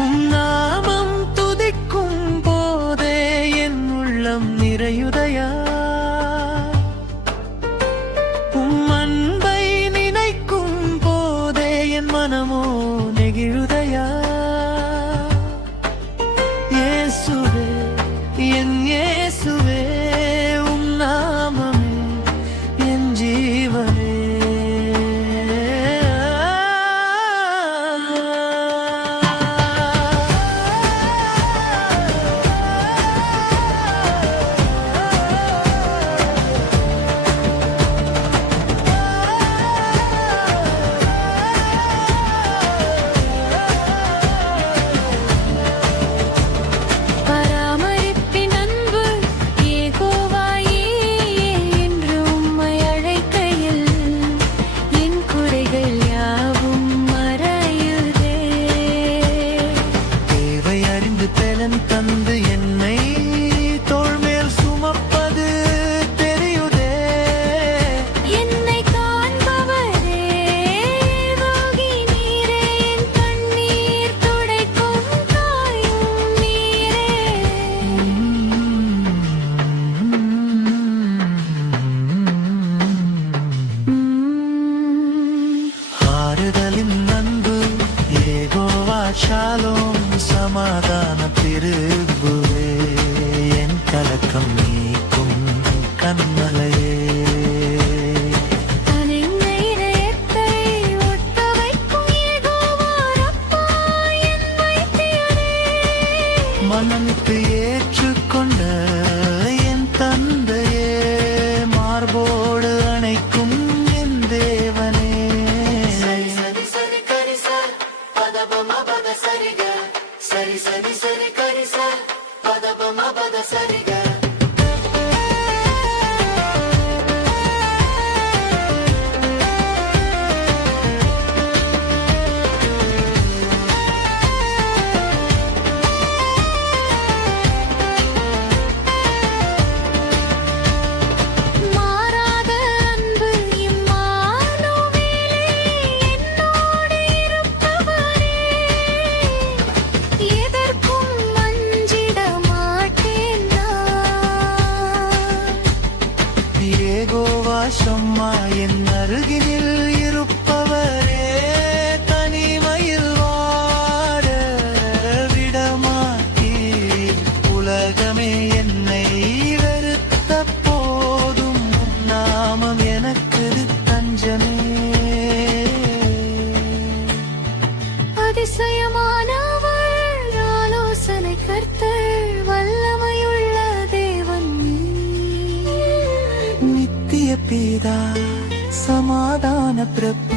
உம் நாமம் துதிக்கும் போதே என் உள்ளம் நிறையுதையா. உம் அன்பை நினைக்கும் போதே என் மனமோ நெகிழுதையா. இயேசுவே, என் இயேசுவே, உம் நாமமே என் ஜீவனே. தந்து என்னை தோள்மேல் சுமப்பது தெரியுதே. என்னை காண்பவரே, ரோகி நீரே, என் கண்ணீர் துடைக்கும் தாயும் நீரே. ஆறுதலின் அன்பு யெகோவா ஷாலோம், சமாதான திருபுவே, என் கலக்கம் நீக்கும் கண்மலையே. மனமிட்டு ஏற்றுக்கொண்ட என் தந்தையே, மார்போடு அணைக்கும் என் தேவனே. சரி சரி சரி கரி சார் பதபம பத சரிக, சரி சரி சரி கரி சார் பதபம பத சரிக. யெகோவா என் அருகினில் இருப்பவரே, தனிமையில் வாட விடமாட்டீர். உலகமே என்னை வெறுத்த போதும் நாமம் எனக்கு தஞ்சமே. அதிசயமானவர், ஆலோசனை கர்த்தர், வல்லமையுள்ள தேவன், நித்திய பிதா, சமாதான பிரபு,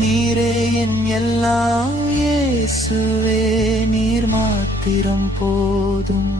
நீரே என் எல்லாம். இயேசுவே, நீர் மாத்திரம் போதும்.